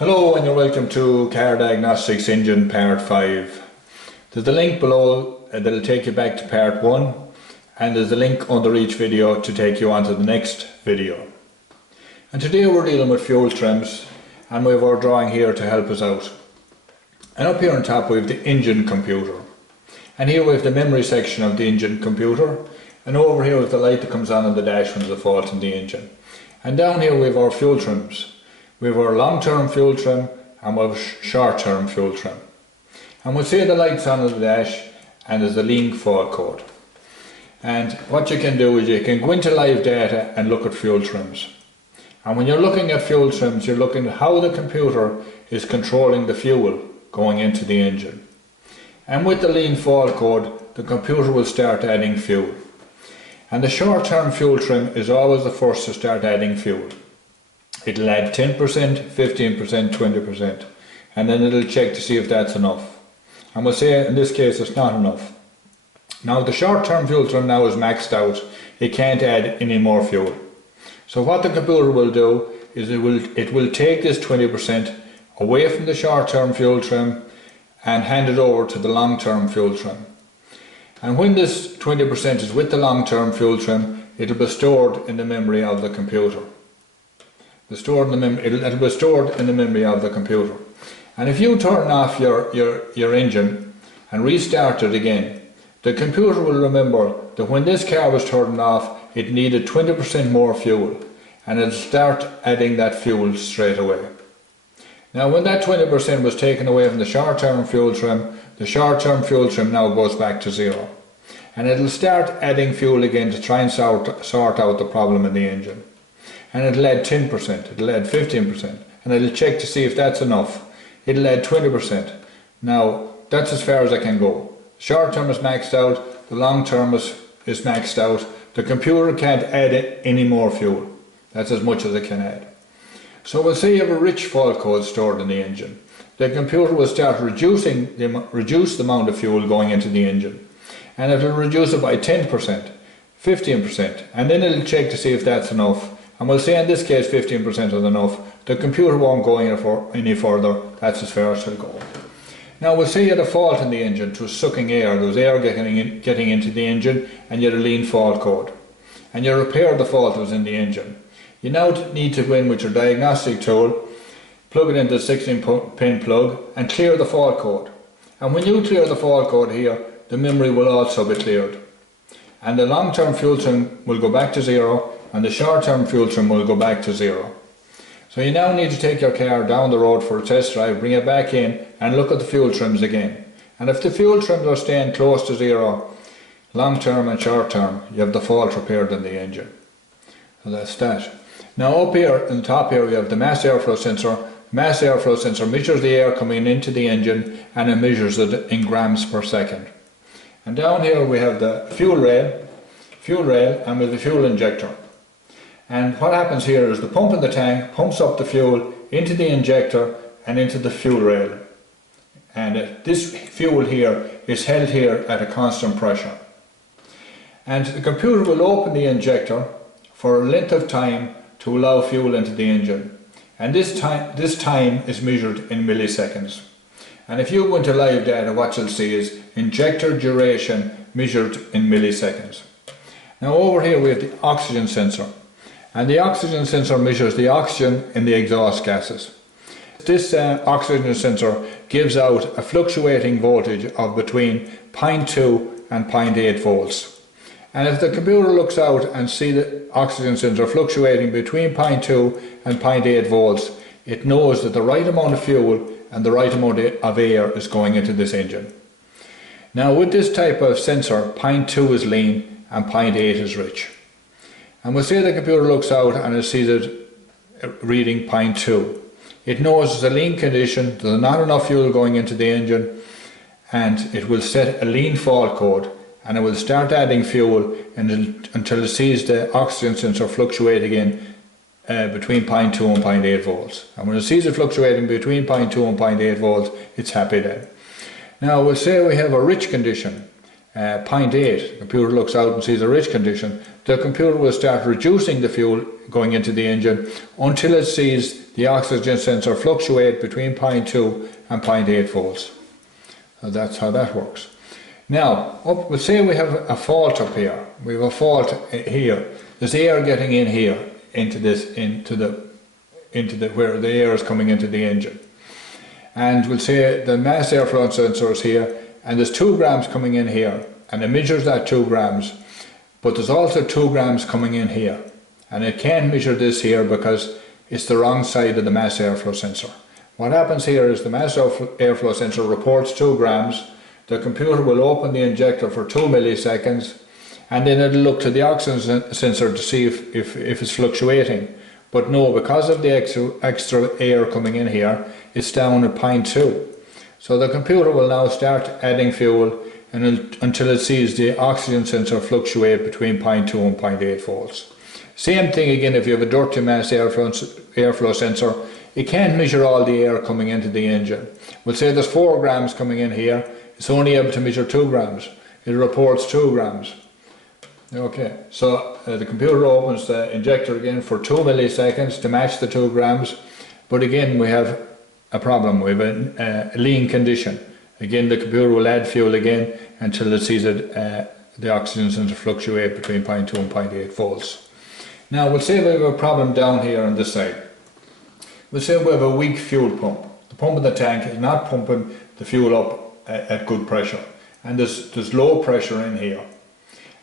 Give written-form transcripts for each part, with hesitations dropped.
Hello and you're welcome to Car Diagnostics Engine Part 5. There's a link below that'll take you back to Part 1, and there's a link under each video to take you on to the next video. And today we're dealing with fuel trims, and we have our drawing here to help us out. And up here on top we have the engine computer. And here we have the memory section of the engine computer, and over here is the light that comes on in the dash when there's a fault in the engine. And down here we have our fuel trims. We have our long-term fuel trim and we have short-term fuel trim. And we'll see the lights on the dash and there's a link fault code. And what you can do is you can go into live data and look at fuel trims. And when you're looking at fuel trims, you're looking at how the computer is controlling the fuel going into the engine. And with the lean fault code, the computer will start adding fuel. And the short-term fuel trim is always the first to start adding fuel. It'll add 10%, 15%, 20%, and then it'll check to see if that's enough. And we'll say in this case it's not enough. Now the short-term fuel trim now is maxed out. It can't add any more fuel. So what the computer will do is it will take this 20% away from the short-term fuel trim and hand it over to the long-term fuel trim. And when this 20% is with the long-term fuel trim, it'll be stored in the memory of the computer. It'll be stored in the memory of the computer. And if you turn off your engine and restart it again, the computer will remember that when this car was turned off, it needed 20% more fuel, and it'll start adding that fuel straight away. Now when that 20% was taken away from the short-term fuel trim, the short-term fuel trim now goes back to zero. And it'll start adding fuel again to try and sort out the problem in the engine. And it'll add 10%, it'll add 15%, and it'll check to see if that's enough. It'll add 20%. Now, that's as far as I can go. Short term is maxed out, the long term is maxed out. The computer can't add any more fuel. That's as much as it can add. So we'll say you have a rich fault code stored in the engine. The computer will start reduce the amount of fuel going into the engine. And it'll reduce it by 10%, 15%, and then it'll check to see if that's enough. And we'll say in this case 15% is enough. The computer won't go any further. That's as far as it'll go. Now we'll say you had a fault in the engine to sucking air. There was air getting into the engine, and you had a lean fault code. And you repaired the fault that was in the engine. You now need to go in with your diagnostic tool, plug it into the 16-pin plug and clear the fault code. And when you clear the fault code here, the memory will also be cleared. And the long-term fuel trim will go back to zero, and the short-term fuel trim will go back to zero. So you now need to take your car down the road for a test drive, bring it back in and look at the fuel trims again. And if the fuel trims are staying close to zero, long-term and short-term, you have the fault repaired in the engine. So that's that. Now up here in the top here we have the mass airflow sensor. Mass airflow sensor measures the air coming into the engine and it measures it in grams per second. And down here we have the fuel rail and with the fuel injector. And what happens here is the pump in the tank pumps up the fuel into the injector and into the fuel rail. And this fuel here is held here at a constant pressure. And the computer will open the injector for a length of time to allow fuel into the engine. And this time is measured in milliseconds. And if you go into live data, what you'll see is injector duration measured in milliseconds. Now over here we have the oxygen sensor. And the oxygen sensor measures the oxygen in the exhaust gases. This oxygen sensor gives out a fluctuating voltage of between 0.2 and 0.8 volts. And if the computer looks out and sees the oxygen sensor fluctuating between 0.2 and 0.8 volts, it knows that the right amount of fuel and the right amount of air is going into this engine. Now with this type of sensor, 0.2 is lean and 0.8 is rich. And we'll say the computer looks out and it sees it reading 0.2. It knows it's a lean condition, there's not enough fuel going into the engine, and it will set a lean fault code and it will start adding fuel until it sees the oxygen sensor fluctuate again between 0.2 and 0.8 volts. And when it sees it fluctuating between 0.2 and 0.8 volts, it's happy then. Now we'll say we have a rich condition, 0.8, the computer looks out and sees a rich condition, the computer will start reducing the fuel going into the engine until it sees the oxygen sensor fluctuate between 0.2 and 0.8 volts. So that's how that works. Now, we'll say we have a fault up here. We have a fault here. There's air getting in here into where the air is coming into the engine. And we'll say the mass airflow sensor is here, and there's 2 grams coming in here, and it measures that 2 grams, but there's also 2 grams coming in here, and it can't measure this here because it's the wrong side of the mass airflow sensor. What happens here is the mass airflow sensor reports 2 grams, the computer will open the injector for 2 milliseconds, and then it'll look to the oxygen sensor to see if it's fluctuating. But no, because of the extra air coming in here, it's down at 0.2. So the computer will now start adding fuel until it sees the oxygen sensor fluctuate between 0.2 and 0.8 volts. Same thing again if you have a dirty mass airflow sensor. It can't measure all the air coming into the engine. We'll say there's 4 grams coming in here. It's only able to measure 2 grams. It reports 2 grams. Okay, so the computer opens the injector again for 2 milliseconds to match the 2 grams. But again, we have a problem. We have a lean condition. Again, the computer will add fuel again until it sees the oxygen sensor fluctuate between 0.2 and 0.8 volts. Now, we'll say we have a problem down here on this side. We'll say we have a weak fuel pump. The pump in the tank is not pumping the fuel up at good pressure, and there's low pressure in here.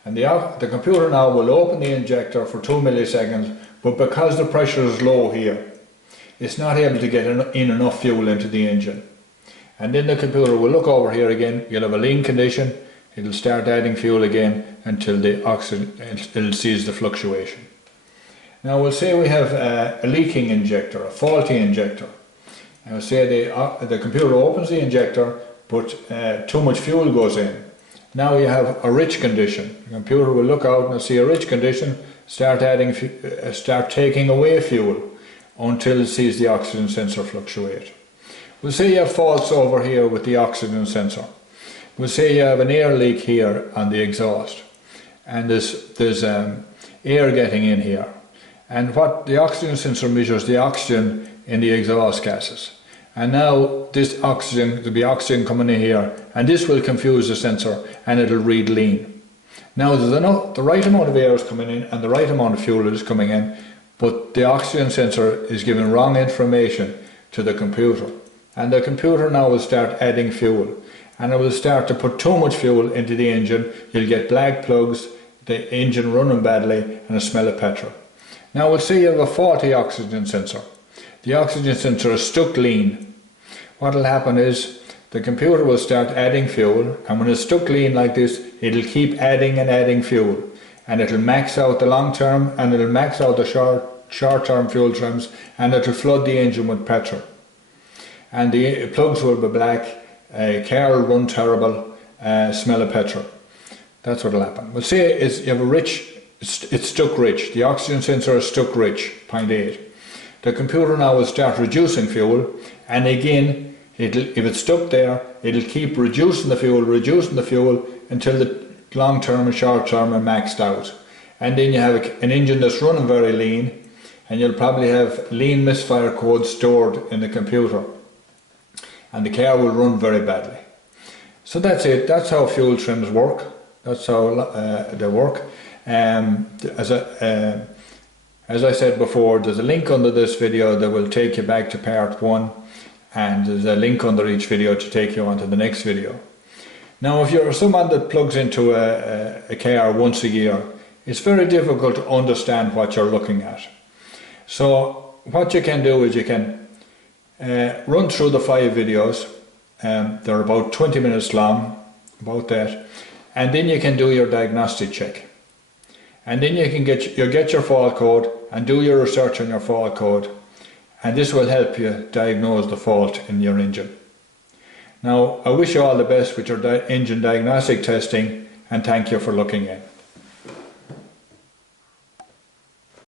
And the computer now will open the injector for 2 milliseconds, but because the pressure is low here, it's not able to get in enough fuel into the engine. And then the computer will look over here again, you'll have a lean condition, it'll start adding fuel again until it sees the fluctuation. Now we'll say we have a leaking injector, a faulty injector. And we'll say the computer opens the injector, but too much fuel goes in. Now you have a rich condition. The computer will look out and see a rich condition, start taking away fuel until it sees the oxygen sensor fluctuate. We'll say you have faults over here with the oxygen sensor. We'll say you have an air leak here on the exhaust, and there's air getting in here. And what the oxygen sensor measures the oxygen in the exhaust gases. And now this oxygen, there'll be oxygen coming in here, and this will confuse the sensor and it'll read lean. Now there's the right amount of air is coming in and the right amount of fuel is coming in, but the oxygen sensor is giving wrong information to the computer. And the computer now will start adding fuel, and it will start to put too much fuel into the engine. You'll get black plugs, the engine running badly, and a smell of petrol. Now we'll say you have a faulty oxygen sensor. The oxygen sensor is stuck lean. What will happen is the computer will start adding fuel, and when it's stuck lean like this, it'll keep adding and adding fuel, and it'll max out the long term and it'll max out the short term fuel trims, and it'll flood the engine with petrol. And the plugs will be black, car will run terrible, smell of petrol. That's what will happen. We'll say you have a rich, it's stuck rich. The oxygen sensor is stuck rich, 0.8. The computer now will start reducing fuel, and again, if it's stuck there, it'll keep reducing the fuel until the long term and short term are maxed out. And then you have an engine that's running very lean, and you'll probably have lean misfire codes stored in the computer, and the car will run very badly. So that's it. That's how fuel trims work. That's how they work. As I said before, there's a link under this video that will take you back to part 1, and there's a link under each video to take you on to the next video. Now, if you're someone that plugs into a car once a year, it's very difficult to understand what you're looking at. So what you can do is you can run through the 5 videos. They're about 20 minutes long, about that, and then you can do your diagnostic check. And then you can get your fault code and do your research on your fault code, and this will help you diagnose the fault in your engine. Now, I wish you all the best with your engine diagnostic testing, and thank you for looking in.